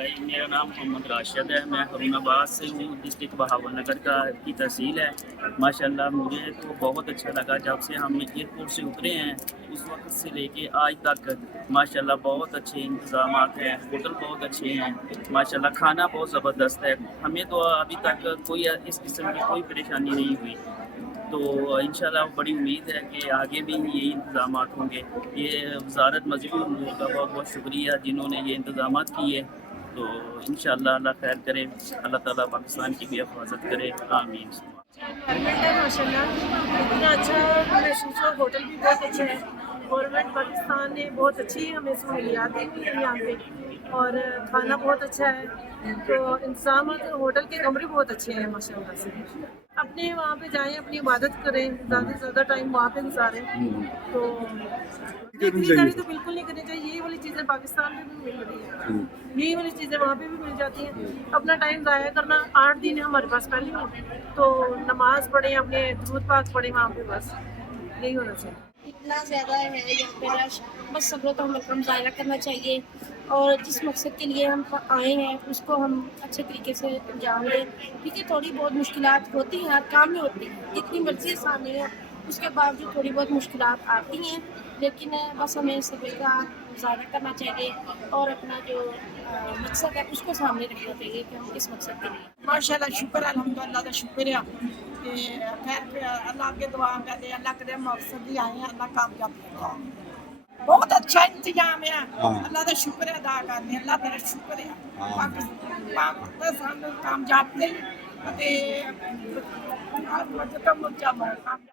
भाई मेरा नाम मोहम्मद राशिद है। मैं हरून आबाद से हूँ, डिस्ट्रिक्ट बहावलनगर की तहसील है। माशाल्लाह मुझे तो बहुत अच्छा लगा जब से हम एयरपोर्ट से उतरे हैं, उस वक्त से लेके आज तक माशाल्लाह बहुत अच्छे इंतज़ामात हैं, होटल बहुत अच्छे हैं। माशाल्लाह खाना बहुत ज़बरदस्त है। हमें तो अभी तक कोई इस किस्म की कोई परेशानी नहीं हुई। तो इंशाल्लाह बड़ी उम्मीद है कि आगे भी यही इंतज़ामात होंगे। ये वज़ारत मज़ीद उमूर का बहुत बहुत शुक्रिया जिन्होंने ये इंतज़ामात किए। तो इंशाल्लाह अल्लाह खैर करे, अल्लाह ताला पाकिस्तान की भी हिफाजत करे, आमीन। एनवायरनमेंट है माशाल्लाह, इतना अच्छा महसूस हुआ। होटल भी बहुत अच्छा है। गवर्नमेंट पाकिस्तान ने बहुत अच्छी हमें सहूलियात दी हुई है यहाँ पे, और खाना बहुत अच्छा है। तो इंतजाम, होटल के कमरे बहुत अच्छे हैं माशाल्लाह से। अपने वहाँ पे जाएं, अपनी इबादत करें, ज़्यादा से ज़्यादा टाइम वहाँ पे गुजारें। तो ये खरीदारी तो बिल्कुल नहीं करनी चाहिए। यही वाली चीज़ें पाकिस्तान में भी मिल रही है, यही वाली चीज़ें वहाँ पे भी मिल जाती हैं। अपना टाइम ज़ाया करना, 8 दिन है हमारे पास पहले में, तो नमाज पढ़ें, अपने दुरूद पाक पढ़ें वहाँ पे, बस यही होना चाहिए। इतना ज़्यादा है यहाँ पे रश, बस सब्र का हमें मुज़ाहरा करना चाहिए और जिस मकसद के लिए हम आए हैं उसको हम अच्छे तरीके से अंजाम दें। ठीक है, थोड़ी बहुत मुश्किलात होती हैं, हर काम में होती हैं, जितनी मर्जी आसानी हो उसके बावजूद थोड़ी बहुत मुश्किलात आती हैं, लेकिन बस हमें सब्र का मुज़ाहरा करना चाहिए और अपना जो मकसद है उसको सामने रखना चाहिए कि हम किस मकसद के लिए। माशाल्लाह शुक्र है, अल्हम्दुलिल्लाह दा शुक्र है कि खैर अल्लाह के दुआ करे, अल्लाह करे मकसद ही आए हैं, अल्लाह कामयाबी दे। बहुत अच्छा इंतजाम है, अल्लाह का शुक्र है अदा करने, अल्लाह तेरा शुक्र है। पाकिस्तान कामयाब थे ते आज मजदूर